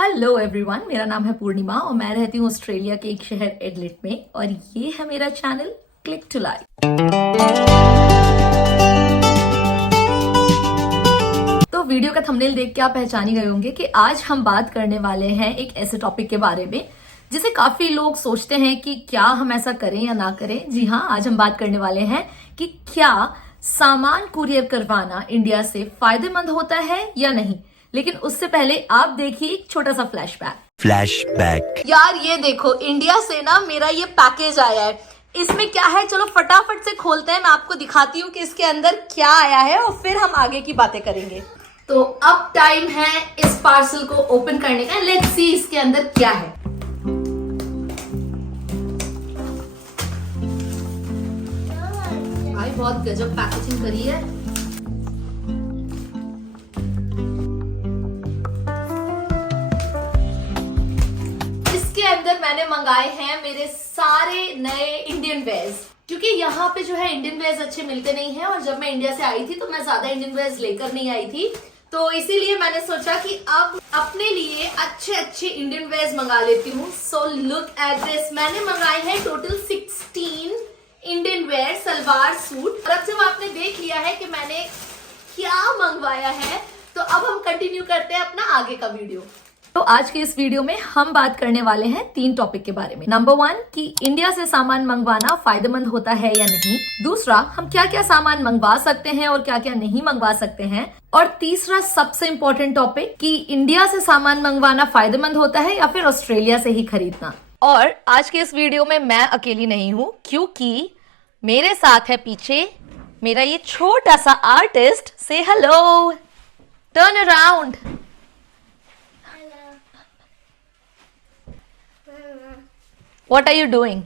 Hello everyone, मेरा नाम है पूर्णिमा और मैं रहती हूँ ऑस्ट्रेलिया के एक शहर एडलेट में और ये है मेरा चैनल क्लिक टू लाइक। तो वीडियो का थंबनेल देख के आप पहचान ही गए होंगे कि आज हम बात करने वाले हैं एक ऐसे टॉपिक के बारे में जिसे काफी लोग सोचते हैं कि क्या हम ऐसा करें या ना करें। जी हाँ, आज हम बात करने वाले हैं कि क्या सामान कुरियर करवाना इंडिया से फायदेमंद होता है या नहीं। लेकिन उससे पहले आप देखिए एक छोटा सा फ्लैशबैक। यार ये देखो, इंडिया से ना मेरा ये पैकेज आया है। इसमें क्या है, चलो फटाफट से खोलते हैं। मैं आपको दिखाती हूँ कि इसके अंदर क्या आया है और फिर हम आगे की बातें करेंगे। तो अब टाइम है इस पार्सल को ओपन करने का। लेट्स सी इसके अंदर क्या है। भाई बहुत गजब पैकेजिंग करी है। अंदर मैंने मंगाए हैं मेरे सारे नए इंडियन वेयर्स, क्योंकि यहाँ पे जो है इंडियन वेयर्स अच्छे मिलते नहीं हैं और जब मैं इंडिया से आई थी तो मैं ज्यादा इंडियन वेयर्स लेकर नहीं आई थी। तो इसीलिए मैंने सोचा कि अब अपने लिए अच्छे अच्छे इंडियन वेयर्स मंगा लेती हूँ। सो लुक एट दिस, मैंने मंगाए हैं total 16 Indian wear salwar suit. और अब जब आपने देख लिया है कि मैंने क्या मंगवाया है तो अब हम कंटिन्यू करते हैं अपना आगे का वीडियो। तो आज के इस वीडियो में हम बात करने वाले हैं 3 टॉपिक के बारे में। नंबर 1 कि इंडिया से सामान मंगवाना फायदेमंद होता है या नहीं। दूसरा, हम क्या क्या सामान मंगवा सकते हैं और क्या क्या नहीं मंगवा सकते हैं। और तीसरा सबसे इंपॉर्टेंट टॉपिक कि इंडिया से सामान मंगवाना फायदेमंद होता है या फिर ऑस्ट्रेलिया से ही खरीदना। और आज के इस वीडियो में मैं अकेली नहीं हूँ, क्योंकि मेरे साथ है पीछे मेरा ये छोटा सा आर्टिस्ट। से hello, turn around. What are you doing?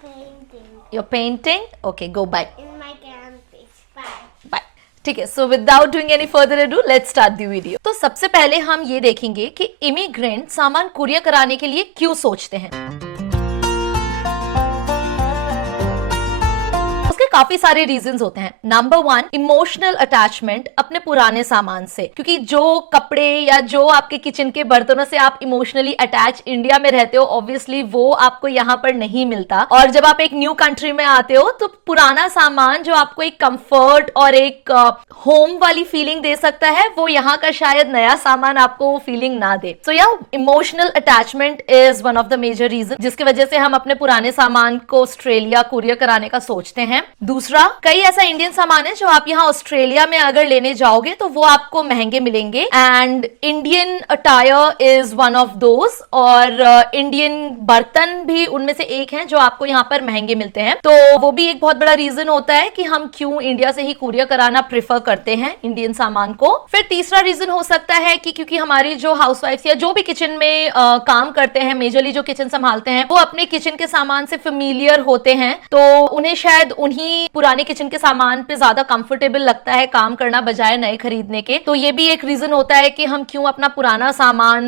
Painting. You're painting? Okay, go bye. In my campus. Bye. Bye. ठीक है, so without doing any further ado, let's start the video. तो सबसे पहले हम ये देखेंगे कि इमिग्रेंट सामान कुरियर कराने के लिए क्यों सोचते हैं। काफी सारे रीजंस होते हैं। नंबर 1, इमोशनल अटैचमेंट अपने पुराने सामान से, क्योंकि जो कपड़े या जो आपके किचन के बर्तनों से आप इमोशनली अटैच इंडिया में रहते हो, ऑब्वियसली वो आपको यहाँ पर नहीं मिलता। और जब आप एक न्यू कंट्री में आते हो तो पुराना सामान जो आपको एक कंफर्ट और एक होम वाली फीलिंग दे सकता है, वो यहाँ का शायद नया सामान आपको वो फीलिंग ना दे। सो या emotional attachment is one of the major reason जिसकी वजह से हम अपने पुराने सामान को ऑस्ट्रेलिया कुरियर कराने का सोचते हैं। दूसरा, कई ऐसा इंडियन सामान है जो आप यहाँ ऑस्ट्रेलिया में अगर लेने जाओगे तो वो आपको महंगे मिलेंगे, and Indian attire is one of those. और इंडियन बर्तन भी उनमें से एक है जो आपको यहाँ पर महंगे मिलते हैं। तो वो भी एक बहुत बड़ा रीजन होता है कि हम क्यों इंडिया से ही कुरियर कराना प्रेफर करते हैं इंडियन सामान को। फिर तीसरा रीजन हो सकता है कि क्योंकि हमारी जो हाउसवाइफ्स या जो भी किचन में काम करते हैं, मेजरली जो किचन संभालते हैं, वो अपने किचन के सामान से फेमिलियर होते हैं, तो उन्हें शायद उन्हीं पुराने किचन के सामान पे ज्यादा कंफर्टेबल लगता है काम करना बजाय नए खरीदने के। तो ये भी एक रीजन होता है कि हम क्यों अपना पुराना सामान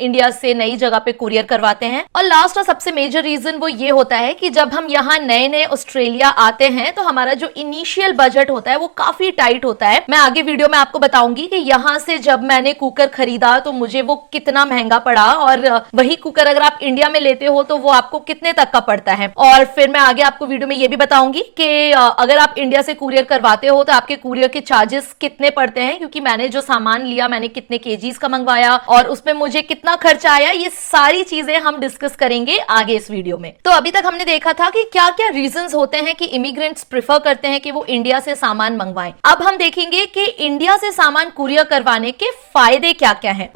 इंडिया से नई जगह पे कुरियर करवाते हैं। और लास्ट और सबसे मेजर रीजन वो ये होता है कि जब हम यहाँ नए नए ऑस्ट्रेलिया आते हैं तो हमारा जो इनिशियल बजट होता है वो काफी टाइट होता है। मैं आगे वीडियो में आपको बताऊंगी कि यहाँ से जब मैंने कुकर खरीदा तो मुझे वो कितना महंगा पड़ा, और वही कुकर अगर आप इंडिया में लेते हो तो वो आपको कितने तक का पड़ता है। और फिर मैं आगे आपको वीडियो में ये भी बताऊंगी कि अगर आप इंडिया से कुरियर करवाते हो तो आपके कुरियर के चार्जेस कितने पड़ते हैं, क्योंकि मैंने जो सामान लिया मैंने कितने केजीज का मंगवाया और उसमें मुझे कितना खर्चा आया, ये सारी चीजें हम डिस्कस करेंगे आगे इस वीडियो में। तो अभी तक हमने देखा था कि क्या क्या रीजंस होते हैं कि इमिग्रेंट्स प्रेफर करते हैं कि वो इंडिया से सामान मंगवाएं। अब हम देखेंगे कि इंडिया से सामान कुरियर करवाने के फायदे क्या क्या हैं।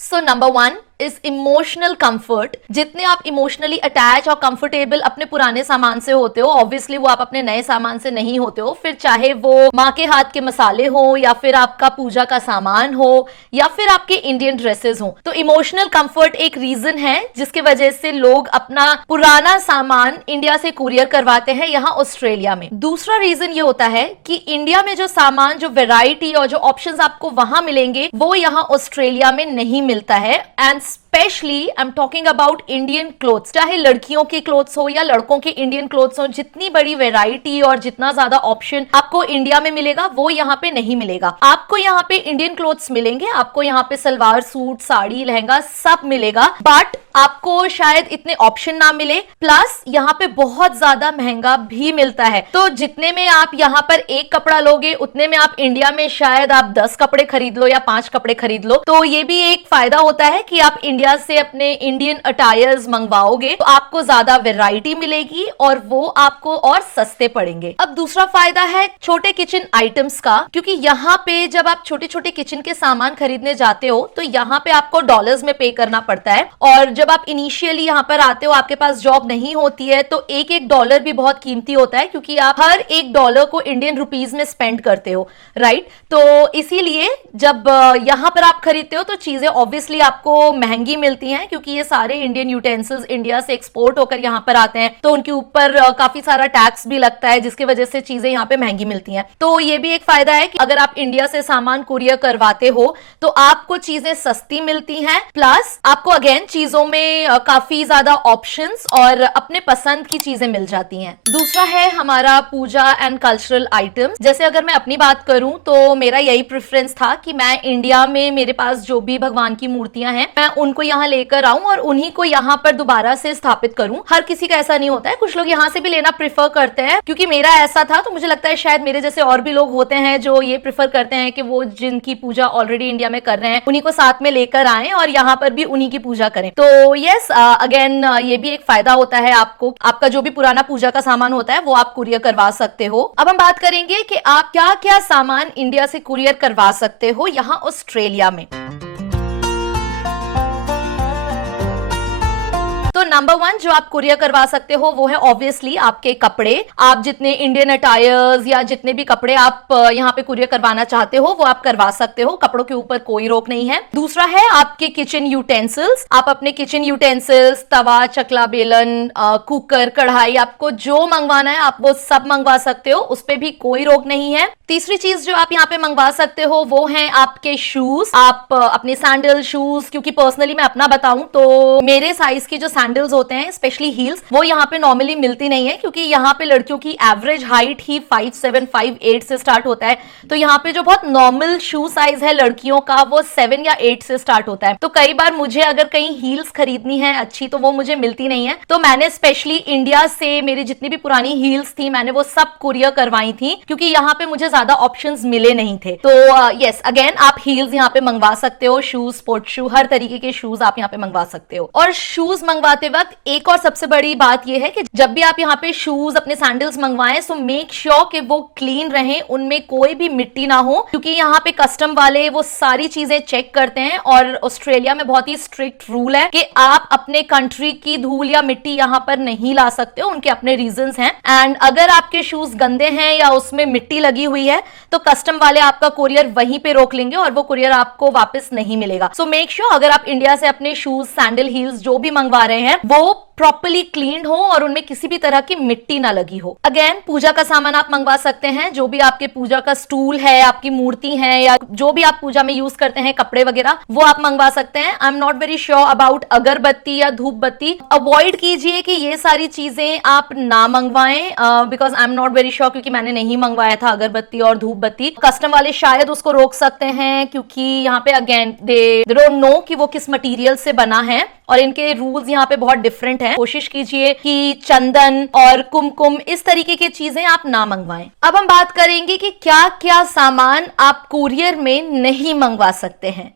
So number 1 is emotional comfort. जितने आप इमोशनली अटैच और कंफर्टेबल अपने पुराने सामान से होते हो, ऑब्वियसली वो आप अपने नए सामान से नहीं होते हो। फिर चाहे वो माँ के हाथ के मसाले हो या फिर आपका पूजा का सामान हो या फिर आपके इंडियन ड्रेसेस हो, तो इमोशनल कंफर्ट एक रीजन है जिसकी वजह से लोग अपना पुराना सामान इंडिया से कुरियर करवाते हैं यहाँ ऑस्ट्रेलिया में। दूसरा रीजन ये होता है कि इंडिया में जो सामान, जो वेराइटी और जो ऑप्शंस आपको वहां मिलेंगे वो यहाँ ऑस्ट्रेलिया में नहीं मिलता है, and specially I am talking about Indian clothes, चाहे लड़कियों के क्लोथ्स हो या लड़कों के इंडियन क्लोथ्स हो, जितनी बड़ी वेराइटी और जितना ज्यादा ऑप्शन आपको इंडिया में मिलेगा वो यहाँ पे नहीं मिलेगा। आपको यहाँ पे इंडियन क्लोथ्स मिलेंगे, आपको यहाँ पे सलवार सूट साड़ी लहंगा सब मिलेगा, बट आपको शायद इतने ऑप्शन ना मिले, प्लस यहाँ पे बहुत ज्यादा महंगा भी मिलता है। तो जितने में आप यहाँ पर एक कपड़ा लोगे उतने में आप इंडिया में शायद आप 10 कपड़े खरीद लो या 5 कपड़े खरीद लो। तो ये भी एक फायदा होता है कि आप इंडिया से अपने इंडियन अटायर्स मंगवाओगे तो आपको ज्यादा वैरायटी मिलेगी और वो आपको और सस्ते पड़ेंगे। अब दूसरा फायदा है छोटे किचन आइटम्स का, क्योंकि यहाँ पे जब आप छोटे छोटे किचन के सामान खरीदने जाते हो तो यहाँ पे आपको डॉलर्स में पे करना पड़ता है, और जब आप इनिशियली यहाँ पर आते हो आपके पास जॉब नहीं होती है तो एक एक डॉलर भी बहुत कीमती होता है, क्योंकि आप हर एक डॉलर को इंडियन रुपीज में स्पेंड करते हो, राइट। तो इसीलिए जब यहाँ पर आप खरीदते हो तो चीजें ऑब्वियसली आपको महंगी मिलती हैं, क्योंकि ये सारे इंडियन यूटेंसिल्स इंडिया से एक्सपोर्ट होकर यहाँ पर आते हैं, तो उनके ऊपर काफी सारा टैक्स भी लगता है, जिसकी वजह से चीजें यहाँ पे महंगी मिलती हैं। तो ये भी एक फायदा है कि अगर आप इंडिया से सामान कुरियर करवाते हो तो आपको चीजें सस्ती मिलती हैं, प्लस आपको अगेन चीजों में काफी ज्यादा ऑप्शंस और अपने पसंद की चीजें मिल जाती हैं। दूसरा है हमारा पूजा एंड कल्चरल आइटम्स। जैसे अगर मैं अपनी बात करूं तो मेरा यही प्रेफरेंस था कि मैं इंडिया में मेरे पास जो भी भगवान की मूर्तियां हैं मैं उनको यहाँ लेकर आऊं और उन्हीं को यहाँ पर दोबारा से स्थापित करूं। हर किसी का ऐसा नहीं होता है, कुछ लोग यहाँ से भी लेना प्रेफर करते हैं, क्योंकि मेरा ऐसा था तो मुझे लगता है शायद मेरे जैसे और भी लोग होते हैं जो ये प्रेफर करते हैं कि वो जिनकी पूजा ऑलरेडी इंडिया में कर रहे हैं उन्हीं को साथ में लेकर आए और यहाँ पर भी उन्हीं की पूजा करें। तो यस, अगेन ये भी एक फायदा होता है, आपको आपका जो भी पुराना पूजा का सामान होता है वो आप कुरियर करवा सकते हो। अब हम बात करेंगे कि आप क्या क्या सामान इंडिया से कुरियर करवा सकते हो यहाँ ऑस्ट्रेलिया में। तो नंबर 1 जो आप कुरियर करवा सकते हो वो है ऑब्वियसली आपके कपड़े। आप जितने इंडियन अटायर्स या जितने भी कपड़े आप यहाँ पे कुरियर करवाना चाहते हो वो आप करवा सकते हो, कपड़ों के ऊपर कोई रोक नहीं है। दूसरा है आपके किचन यूटेंसिल्स। आप अपने किचन यूटेंसिल्स, तवा, चकला, बेलन, कुकर, कढ़ाई, आपको जो मंगवाना है आप वो सब मंगवा सकते हो, उस पर भी कोई रोक नहीं है। तीसरी चीज जो आप यहाँ पे मंगवा सकते हो वो है आपके शूज। आप अपने सैंडल, शूज, क्योंकि पर्सनली मैं अपना बताऊं तो मेरे साइज की जो सैंडल्स होते हैं स्पेशली हील्स वो यहाँ पे नॉर्मली मिलती नहीं है, क्योंकि यहाँ पे लड़कियों की एवरेज हाइट ही 5'7", 5'8" से स्टार्ट होता है। तो यहाँ पे जो बहुत नॉर्मल शू साइज है लड़कियों का वो 7 या 8 से स्टार्ट होता है। तो कई बार मुझे अगर कहीं हील्स खरीदनी है अच्छी तो वो मुझे मिलती नहीं है, तो मैंने स्पेशली इंडिया से मेरी जितनी भी पुरानी हील्स थी मैंने वो सब कुरियर करवाई थी, क्योंकि यहाँ पे मुझे ज्यादा ऑप्शंस मिले नहीं थे। तो यस, अगेन आप हील्स यहाँ पे मंगवा सकते हो, शूज, स्पोर्ट्स शू, हर तरीके के शूज आप यहाँ पे मंगवा सकते हो। और शूज मंगवाते वक्त एक और सबसे बड़ी बात यह है कि जब भी आप यहाँ पे शूज, अपने सैंडल्स मंगवाएं सो मेक श्योर कि वो क्लीन रहें, उनमें कोई भी मिट्टी ना हो, क्योंकि यहाँ पे कस्टम वाले वो सारी चीजें चेक करते हैं। और ऑस्ट्रेलिया में बहुत ही स्ट्रिक्ट रूल है कि आप अपने कंट्री की धूल या मिट्टी यहाँ पर नहीं ला सकते हो, उनके अपने रीजंस हैं। एंड अगर आपके शूज गंदे हैं या उसमें मिट्टी लगी हुई है तो कस्टम वाले आपका कुरियर वहीं पे रोक लेंगे और वो कुरियर आपको वापस नहीं मिलेगा। सो मेक श्योर अगर आप इंडिया से अपने शूज, सैंडल, हील्स जो भी मंगवा रहे हैं वो प्रॉपर्ली क्लीन हो और उनमें किसी भी तरह की मिट्टी ना लगी हो। अगेन पूजा का सामान आप मंगवा सकते हैं, जो भी आपके पूजा का स्टूल है, आपकी मूर्ति है या जो भी आप पूजा में यूज करते हैं, कपड़े वगैरह, वो आप मंगवा सकते हैं। आई am not very sure about अगरबत्ती या धूप बत्ती। अवॉइड कीजिए कि ये सारी चीजें आप ना मंगवाएं, because I am not very sure, क्योंकि मैंने नहीं मंगवाया था अगरबत्ती और धूप बत्ती। कस्टम वाले शायद उसको रोक सकते हैं, क्योंकि यहाँ पे अगेन दे डोंट नो कि वो किस मटेरियल से बना है और इनके रूल्स यहाँ पे बहुत डिफरेंट हैं। कोशिश कीजिए कि चंदन और कुमकुम इस तरीके की चीजें आप ना मंगवाएं। अब हम बात करेंगे कि क्या क्या सामान आप कुरियर में नहीं मंगवा सकते हैं।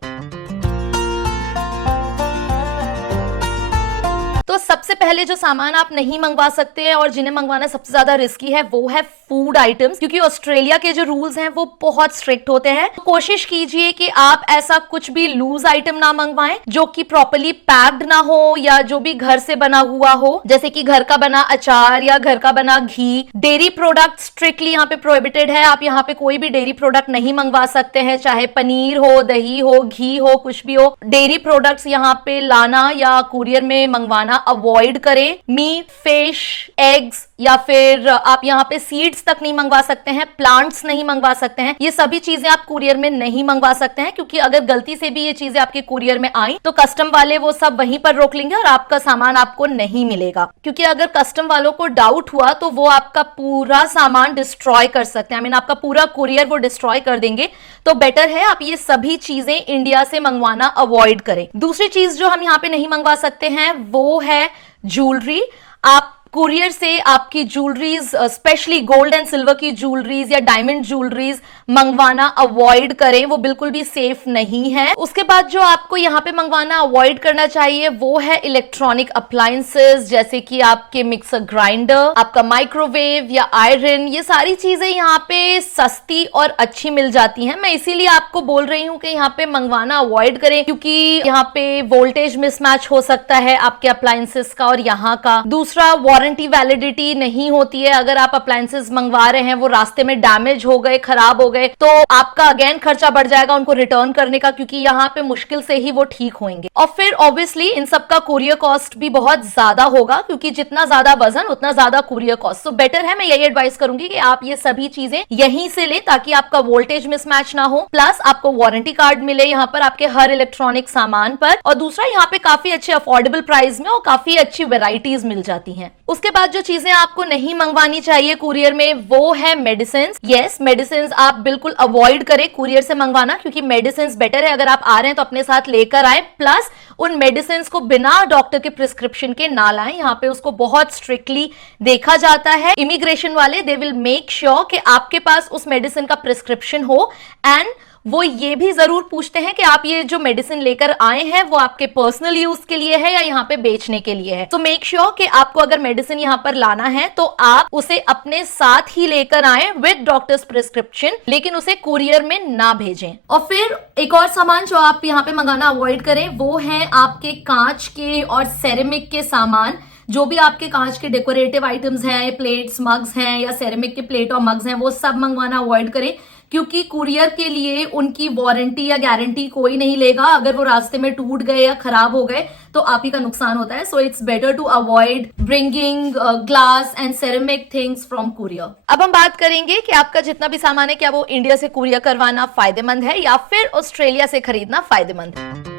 तो सबसे पहले जो सामान आप नहीं मंगवा सकते हैं और जिन्हें मंगवाना सबसे ज्यादा रिस्की है वो है फूड आइटम्स, क्योंकि ऑस्ट्रेलिया के जो रूल्स हैं वो बहुत स्ट्रिक्ट होते हैं। तो कोशिश कीजिए कि आप ऐसा कुछ भी लूज आइटम ना मंगवाएं जो कि प्रॉपर्ली पैक्ड ना हो या जो भी घर से बना हुआ हो, जैसे कि घर का बना अचार या घर का बना घी। डेयरी प्रोडक्ट स्ट्रिक्टली यहाँ पे प्रोहिबिटेड है, आप यहाँ पे कोई भी डेयरी प्रोडक्ट नहीं मंगवा सकते हैं, चाहे पनीर हो, दही हो, घी हो, कुछ भी हो। डेयरी प्रोडक्ट्स यहाँ पे लाना या कुरियर में मंगवाना अवॉइड करें। मीट, फिश, एग्स या फिर आप यहाँ पे सीड्स सीड्स तक नहीं मंगवा सकते हैं, प्लांट्स नहीं मंगवा सकते हैं। ये सभी चीजें आप कुरियर में नहीं मंगवा सकते हैं, क्योंकि अगर गलती से भी ये चीजें आपके कुरियर में आई तो कस्टम वाले वो सब वहीं पर रोक लेंगे और आपका सामान आपको नहीं मिलेगा। क्योंकि अगर कस्टम वालों को डाउट हुआ तो वो आपका पूरा सामान डिस्ट्रॉय कर सकते हैं, आई मीन आपका पूरा कुरियर वो डिस्ट्रॉय कर देंगे। तो बेटर है आप ये सभी चीजें इंडिया से मंगवाना अवॉइड करें। दूसरी चीज जो हम यहाँ पे नहीं मंगवा सकते हैं वो है ज्वेलरी। आप कुरियर से आपकी jewelleries, specially gold and silver की ज्वेलरीज या डायमंड ज्वेलरीज मंगवाना अवॉइड करें, वो बिल्कुल भी सेफ नहीं है। उसके बाद जो आपको यहाँ पे मंगवाना अवॉइड करना चाहिए वो है इलेक्ट्रॉनिक अप्लायंसेस, जैसे कि आपके मिक्सर ग्राइंडर, आपका माइक्रोवेव या आयरन। ये सारी चीजें यहाँ पे सस्ती और अच्छी मिल जाती हैं। मैं इसीलिए आपको बोल रही हूँ कि यहाँ पे मंगवाना अवॉइड करें, क्योंकि यहाँ पे वोल्टेज मिसमैच हो सकता है आपके अप्लायंसेस का और यहाँ का। दूसरा, वारंटी वैलिडिटी नहीं होती है। अगर आप अप्लायंसेस मंगवा रहे हैं, वो रास्ते में डैमेज हो गए, खराब हो गए, तो आपका अगेन खर्चा बढ़ जाएगा उनको रिटर्न करने का, क्योंकि यहाँ पे मुश्किल से ही वो ठीक होंगे। और फिर ऑब्वियसली इन सब का कुरियर कॉस्ट भी बहुत ज्यादा होगा, क्योंकि जितना ज्यादा वजन उतना ज्यादा कुरियर कॉस्ट। तो बेटर है, मैं यही एडवाइस करूंगी कि आप ये सभी चीजें यहीं से ले, ताकि आपका वोल्टेज मिसमैच ना हो, प्लस आपको वारंटी कार्ड मिले यहाँ पर आपके हर इलेक्ट्रॉनिक सामान पर। और दूसरा, यहाँ पे काफी अच्छे अफोर्डेबल प्राइस में और काफी अच्छी वेराइटीज मिल जाती हैं। उसके बाद जो चीजें आपको नहीं मंगवानी चाहिए कुरियर में वो है मेडिसिन। यस, मेडिसिन आप बिल्कुल अवॉइड करें कुरियर से मंगवाना, क्योंकि मेडिसिन बेटर है अगर आप आ रहे हैं तो अपने साथ लेकर आए। प्लस उन मेडिसिन को बिना डॉक्टर के प्रिस्क्रिप्शन के ना लाएं, यहाँ पे उसको बहुत स्ट्रिक्टली देखा जाता है। इमिग्रेशन वाले दे विल मेक श्योर कि आपके पास उस मेडिसिन का प्रिस्क्रिप्शन हो, एंड वो ये भी जरूर पूछते हैं कि आप ये जो मेडिसिन लेकर आए हैं वो आपके पर्सनल यूज के लिए है या यहाँ पे बेचने के लिए है। तो मेक श्योर कि आपको अगर मेडिसिन यहाँ पर लाना है तो आप उसे अपने साथ ही लेकर आए विद डॉक्टर्स प्रिस्क्रिप्शन, लेकिन उसे कुरियर में ना भेजें। और फिर एक और सामान जो आप यहाँ पे मंगाना अवॉइड करें वो है आपके कांच के और सेरेमिक के सामान। जो भी आपके कांच के डेकोरेटिव आइटम्स हैं, प्लेट्स, मग्स हैं या सेरेमिक के प्लेट और मग्स हैं, वो सब मंगवाना अवॉइड करें, क्योंकि कुरियर के लिए उनकी वारंटी या गारंटी कोई नहीं लेगा। अगर वो रास्ते में टूट गए या खराब हो गए तो आप ही का नुकसान होता है। So it's better to avoid bringing glass and ceramic things from courier. अब हम बात करेंगे कि आपका जितना भी सामान है, क्या वो इंडिया से कुरियर करवाना फायदेमंद है या फिर ऑस्ट्रेलिया से खरीदना फायदेमंद है।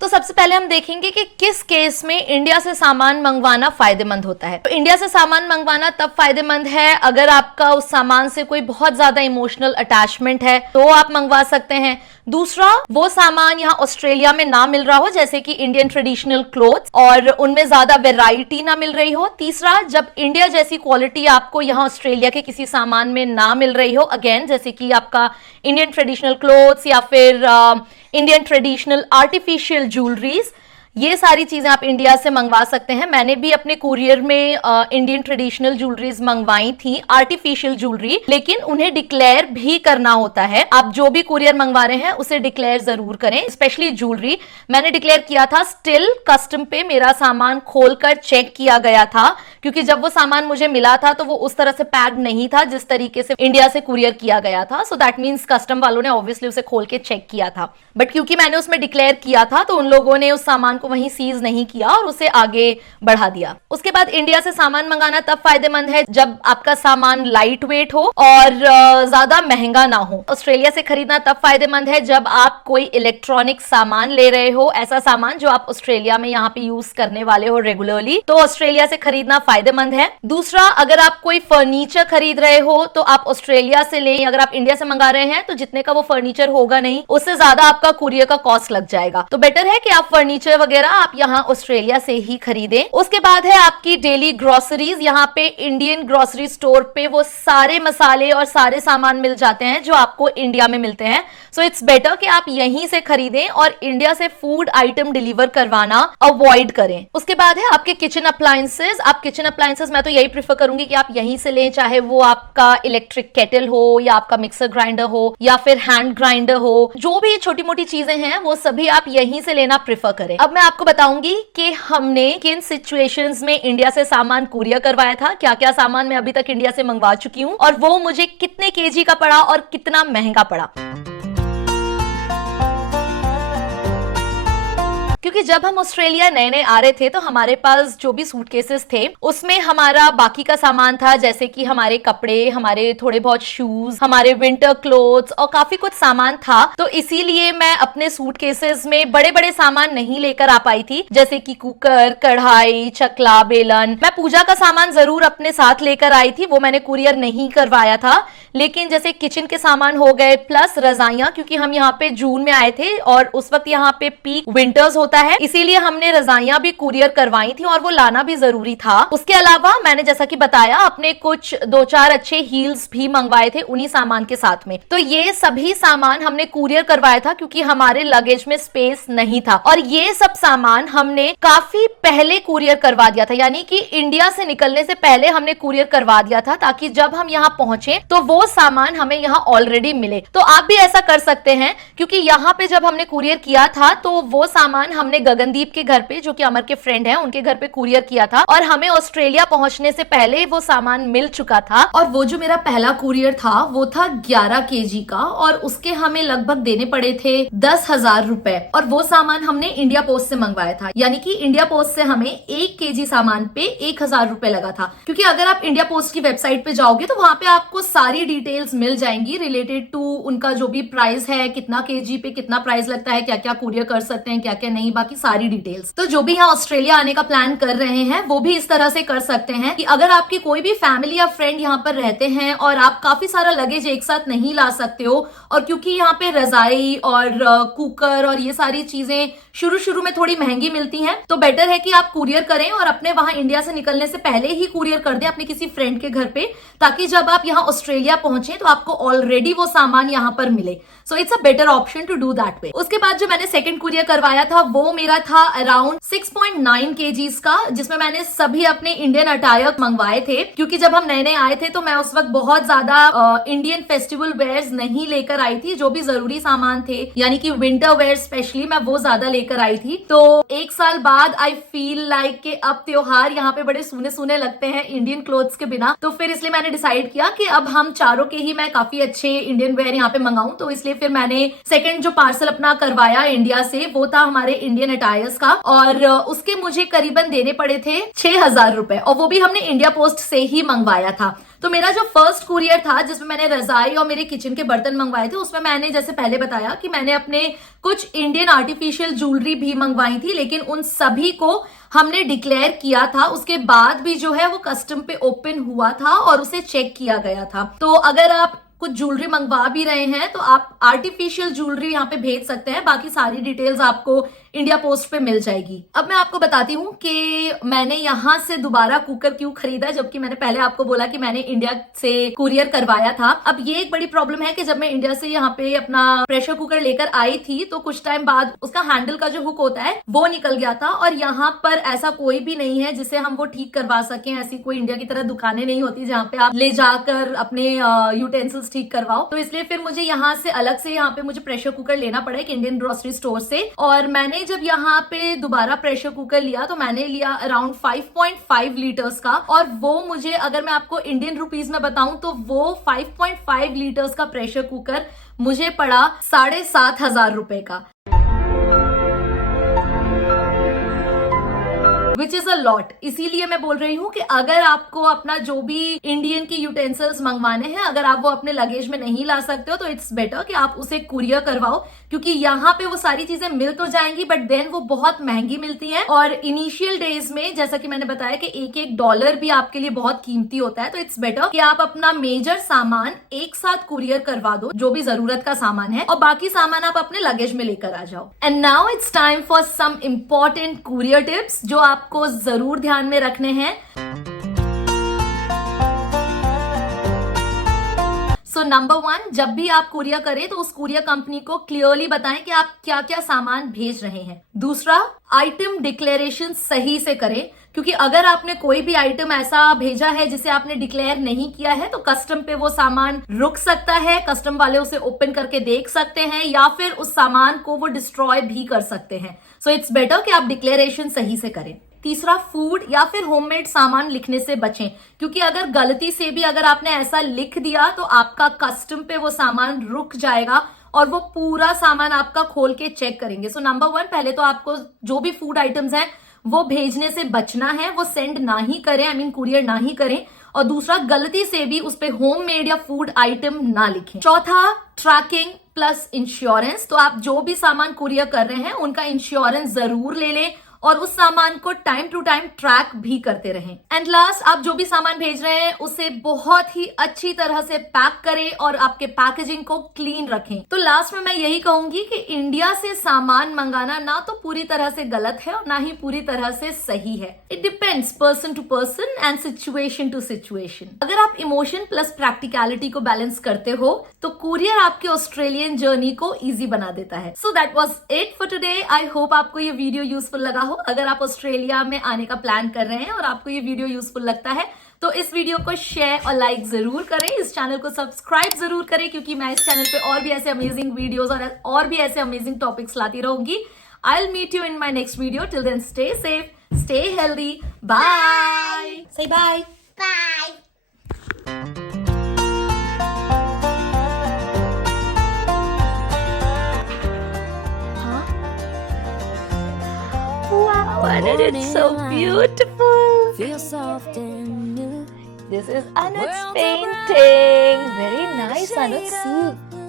तो सबसे पहले हम देखेंगे कि किस केस में इंडिया से सामान मंगवाना फायदेमंद होता है। तो इंडिया से सामान मंगवाना तब फायदेमंद है अगर आपका उस सामान से कोई बहुत ज्यादा इमोशनल अटैचमेंट है, तो आप मंगवा सकते हैं। दूसरा, वो सामान यहाँ ऑस्ट्रेलिया में ना मिल रहा हो, जैसे कि इंडियन ट्रेडिशनल क्लोथ्स, और उनमें ज्यादा वेराइटी ना मिल रही हो। तीसरा, जब इंडिया जैसी क्वालिटी आपको यहाँ ऑस्ट्रेलिया के किसी सामान में ना मिल रही हो, अगेन जैसे कि आपका इंडियन ट्रेडिशनल क्लोथ्स या फिर इंडियन ट्रेडिशनल आर्टिफिशियल ज्वेलरीज, ये सारी चीजें आप इंडिया से मंगवा सकते हैं। मैंने भी अपने कुरियर में इंडियन ट्रेडिशनल ज्वेलरीज मंगवाई थी, आर्टिफिशियल ज्वेलरी, लेकिन उन्हें डिक्लेयर भी करना होता है। आप जो भी कुरियर मंगवा रहे हैं उसे डिक्लेयर जरूर करें, स्पेशली ज्वेलरी। मैंने डिक्लेयर किया था, स्टिल कस्टम पे मेरा सामान खोलकर चेक किया गया था, क्योंकि जब वो सामान मुझे मिला था तो वो उस तरह से पैक्ड नहीं था जिस तरीके से इंडिया से कुरियर किया गया था। सो दैट मीन्स कस्टम वालों ने ऑब्वियसली उसे खोल के चेक किया था, बट क्योंकि मैंने उसमें डिक्लेयर किया था तो उन लोगों ने उस सामान को वहीं सीज नहीं किया और उसे आगे बढ़ा दिया। उसके बाद इंडिया से सामान मंगाना तब फायदेमंद है जब आपका सामान लाइट वेट हो और ज्यादा महंगा ना हो। ऑस्ट्रेलिया से खरीदना तब फायदेमंद है जब आप कोई इलेक्ट्रॉनिक सामान ले रहे हो, ऐसा सामान जो आप ऑस्ट्रेलिया में यहाँ पे यूज करने वाले हो रेगुलरली, तो ऑस्ट्रेलिया से खरीदना फायदेमंद है। दूसरा, अगर आप कोई फर्नीचर खरीद रहे हो तो आप ऑस्ट्रेलिया से लें। अगर आप इंडिया से मंगा रहे हैं तो जितने का वो फर्नीचर होगा नहीं, उससे ज्यादा आपका कुरियर का कॉस्ट लग जाएगा। तो बेटर है कि आप फर्नीचर वगैरह आप यहाँ ऑस्ट्रेलिया से ही खरीदें। उसके बाद है आपकी डेली ग्रोसरीज। यहाँ पे इंडियन ग्रोसरी स्टोर पे वो सारे मसाले और सारे सामान मिल जाते हैं जो आपको इंडिया में मिलते हैं। सो इट्स बेटर कि आप यहीं से खरीदें और इंडिया से फूड आइटम डिलीवर करवाना अवॉइड करें। उसके बाद है आपके किचन अप्लायंसेस। आप किचन अप्लायंसेस, मैं तो यही प्रेफर करूंगी कि आप यहीं से लें, चाहे वो आपका इलेक्ट्रिक केटल हो या आपका मिक्सर ग्राइंडर हो या फिर हैंड ग्राइंडर हो, जो भी छोटी मोटी चीजें हैं वो सभी आप यहीं से लेना प्रेफर करें। अब मैं आपको बताऊंगी कि हमने किन सिचुएशंस में इंडिया से सामान कुरियर करवाया था, क्या क्या सामान मैं अभी तक इंडिया से मंगवा चुकी हूँ और वो मुझे कितने केजी का पड़ा और कितना महंगा पड़ा। क्योंकि जब हम ऑस्ट्रेलिया नए नए आ रहे थे तो हमारे पास जो भी सूटकेसेस थे उसमें हमारा बाकी का सामान था, जैसे कि हमारे कपड़े, हमारे थोड़े बहुत शूज, हमारे विंटर क्लोथ्स और काफी कुछ सामान था। तो इसीलिए मैं अपने सूटकेसेस में बड़े बड़े सामान नहीं लेकर आ पाई थी, जैसे कि कुकर, कढ़ाई, चकला, बेलन। मैं पूजा का सामान जरूर अपने साथ लेकर आई थी, वो मैंने कुरियर नहीं करवाया था। लेकिन जैसे किचन के सामान हो गए, प्लस रजाइयां, क्योंकि हम यहाँ पे जून में आए थे और उस वक्त यहाँ पे पीक विंटर्स होता है, इसीलिए हमने रजाइयां भी कुरियर करवाई थी और वो लाना भी जरूरी था। उसके अलावा मैंने जैसा कि बताया अपने कुछ 2-4 अच्छे हील्स भी मंगवाए थे उन्हीं सामान के साथ में। तो ये सभी सामान हमने कुरियर करवाया था क्योंकि हमारे लगेज में स्पेस नहीं था। और ये सब सामान हमने काफी पहले कुरियर करवा दिया था, यानी कि इंडिया से निकलने से पहले हमने कुरियर करवा दिया था, ताकि जब हम यहाँ पहुंचे तो वो सामान हमें यहाँ ऑलरेडी मिले। तो आप भी ऐसा कर सकते हैं, क्योंकि यहाँ पे जब हमने कुरियर किया था तो वो सामान हमने गगनदीप के घर पे, जो कि अमर के फ्रेंड हैं, उनके घर पे कुरियर किया था और हमें ऑस्ट्रेलिया पहुंचने से पहले वो सामान मिल चुका था। और वो जो मेरा पहला कुरियर था वो था 11 kg का और उसके हमें लगभग देने पड़े थे 10,000 रुपए। और वो सामान हमने इंडिया पोस्ट से मंगवाया था, यानी कि इंडिया पोस्ट से हमें 1 kg सामान पे 1,000 रुपए लगा था। क्योंकि अगर आप इंडिया पोस्ट की वेबसाइट पे जाओगे तो वहां पे आपको सारी डिटेल्स मिल जाएंगी रिलेटेड टू उनका जो भी प्राइस है, कितना केजी पे कितना प्राइस लगता है, क्या क्या कुरियर कर सकते हैं, क्या क्या नहीं, बाकी सारी डिटेल्स। तो जो भी यहाँ ऑस्ट्रेलिया आने का प्लान कर रहे हैं वो भी इस तरह से कर सकते हैं कि अगर आपकी कोई भी फैमिली या फ्रेंड यहाँ पर रहते हैं और आप काफी सारा लगेज एक साथ नहीं ला सकते हो, और क्योंकि यहाँ पे रजाई और कुकर और ये सारी चीजें शुरू शुरू में थोड़ी महंगी मिलती हैं, तो बेटर है कि आप कुरियर करें और अपने वहां इंडिया से निकलने से पहले ही कुरियर कर दें अपने किसी फ्रेंड के घर पे, ताकि जब आप यहाँ ऑस्ट्रेलिया पहुंचे तो आपको ऑलरेडी वो सामान यहाँ पर मिले। So it's a better option to do that way. उसके बाद जो मैंने सेकंड कुरियर करवाया था वो मेरा था अराउंड 6.9 kgs का, जिसमें मैंने सभी अपने इंडियन अटायर मंगवाए थे। क्योंकि जब हम नए नए आए थे तो मैं उस वक्त बहुत ज्यादा इंडियन फेस्टिवल वेयर्स नहीं लेकर आई थी, जो भी जरूरी सामान थे, यानी कि विंटर वेयर स्पेशली मैं वो ज्यादा लेकर आई थी। तो एक साल बाद आई फील लाइक कि अब त्योहार यहाँ पे बड़े सूने सूने लगते हैं इंडियन क्लोथ्स के बिना। तो फिर इसलिए मैंने डिसाइड किया कि अब हम चारों के ही मैं काफी अच्छे इंडियन वेयर यहाँ पे मंगाऊं। तो इसलिए फिर मैंने सेकंड जो पार्सल अपना करवाया इंडिया से वो था हमारे इंडियन अटायर्स का, और उसके मुझे करीबन देने पड़े थे 6,000 रुपए, और वो भी हमने इंडिया पोस्ट से ही मंगवाया था। तो मेरा जो फर्स्ट कुरियर था जिसमें मैंने रजाई और मेरे किचन के बर्तन मंगवाए थे, उसमें मैंने जैसे पहले बताया कि मैंने अपने कुछ इंडियन आर्टिफिशियल ज्वेलरी भी मंगवाई थी, लेकिन उन सभी को हमने डिक्लेयर किया था। उसके बाद भी जो है वो कस्टम पे ओपन हुआ था और उसे चेक किया गया था। तो अगर आप कुछ ज्वेलरी मंगवा भी रहे हैं तो आप आर्टिफिशियल ज्वेलरी यहाँ पे भेज सकते हैं, बाकी सारी डिटेल्स आपको इंडिया पोस्ट पे मिल जाएगी। अब मैं आपको बताती हूँ कि मैंने यहाँ से दोबारा कुकर क्यों खरीदा, जबकि मैंने पहले आपको बोला कि मैंने इंडिया से कुरियर करवाया था। अब ये एक बड़ी प्रॉब्लम है कि जब मैं इंडिया से यहाँ पे अपना प्रेशर कुकर लेकर आई थी तो कुछ टाइम बाद उसका हैंडल का जो हुक होता है वो निकल गया था, और यहाँ पर ऐसा कोई भी नहीं है जिसे हम वो ठीक करवा सकें। ऐसी कोई इंडिया की तरह दुकानें नहीं होती जहाँ पे आप ले जाकर अपने यूटेंसिल्स ठीक करवाओ। तो इसलिए फिर मुझे यहाँ से अलग से यहाँ पे मुझे प्रेशर कुकर लेना पड़ा एक इंडियन ग्रोसरी स्टोर से। और मैंने जब यहाँ पे दोबारा प्रेशर कुकर लिया तो मैंने लिया अराउंड 5.5 लीटर्स का, और वो मुझे अगर मैं आपको इंडियन रुपीज में बताऊं तो वो 5.5 लीटर्स का प्रेशर कुकर मुझे पड़ा 7,500 रुपए का, विच इज अ लॉट। इसीलिए मैं बोल रही हूँ कि अगर आपको अपना जो भी इंडियन की यूटेंसिल्स मंगवाने हैं, अगर आप वो अपने लगेज में नहीं ला सकते हो तो इट्स बेटर कि आप उसे कुरियर करवाओ, क्योंकि यहाँ पे वो सारी चीजें मिल तो जाएंगी बट देन वो बहुत महंगी मिलती हैं। और इनिशियल डेज में जैसा कि मैंने बताया कि एक डॉलर भी आपके लिए बहुत कीमती होता है, तो इट्स बेटर कि आप अपना मेजर सामान एक साथ कुरियर करवा दो, जो भी जरूरत का सामान है, और बाकी सामान आप अपने लगेज में लेकर आ जाओ। And now it's time for some important courier tips जो आपको जरूर ध्यान में रखने हैं। सो नंबर 1, जब भी आप कुरियर करें तो उस कुरियर कंपनी को क्लियरली बताएं कि आप क्या क्या सामान भेज रहे हैं। दूसरा, आइटम डिक्लेरेशन सही से करें, क्योंकि अगर आपने कोई भी आइटम ऐसा भेजा है जिसे आपने डिक्लेयर नहीं किया है तो कस्टम पे वो सामान रुक सकता है, कस्टम वाले उसे ओपन करके देख सकते हैं या फिर उस सामान को वो डिस्ट्रॉय भी कर सकते हैं। सो इट्स बेटर कि आप डिक्लेरेशन सही से करें। तीसरा, फूड या फिर होममेड सामान लिखने से बचें, क्योंकि अगर गलती से भी अगर आपने ऐसा लिख दिया तो आपका कस्टम पे वो सामान रुक जाएगा और वो पूरा सामान आपका खोल के चेक करेंगे। सो नंबर 1, पहले तो आपको जो भी फूड आइटम्स हैं वो भेजने से बचना है, वो सेंड ना ही करें, आई मीन कुरियर ना ही करें। और दूसरा, गलती से भी उस पे होममेड या फूड आइटम ना लिखें। चौथा, ट्रैकिंग प्लस इंश्योरेंस। तो आप जो भी सामान कुरियर कर रहे हैं उनका इंश्योरेंस जरूर ले लें और उस सामान को टाइम टू टाइम ट्रैक भी करते रहें। एंड लास्ट, आप जो भी सामान भेज रहे हैं उसे बहुत ही अच्छी तरह से पैक करें और आपके पैकेजिंग को क्लीन रखें। तो लास्ट में मैं यही कहूंगी कि इंडिया से सामान मंगाना ना तो पूरी तरह से गलत है और ना ही पूरी तरह से सही है। It depends person to person and situation to situation. अगर आप इमोशन प्लस प्रैक्टिकलिटी को बैलेंस करते हो तो कुरियर आपके ऑस्ट्रेलियन जर्नी को इजी बना देता है। So that was it for today. I hope आपको ये वीडियो यूजफुल लगा हो। अगर आप ऑस्ट्रेलिया में आने का प्लान कर रहे हैं और आपको ये वीडियो यूजफुल लगता है तो इस वीडियो को शेयर और लाइक जरूर करें। इस चैनल को सब्सक्राइब जरूर करें क्योंकि मैं इस चैनल पे और भी ऐसे अमेजिंग वीडियोस और भी ऐसे अमेजिंग टॉपिक्स लाती रहूंगी। I will meet you in my next video. Till then stay safe, stay healthy, bye. Say bye. Bye. Wow, and it's so beautiful. Feel soft and new. This is Anut's painting. Very nice, Anut. See.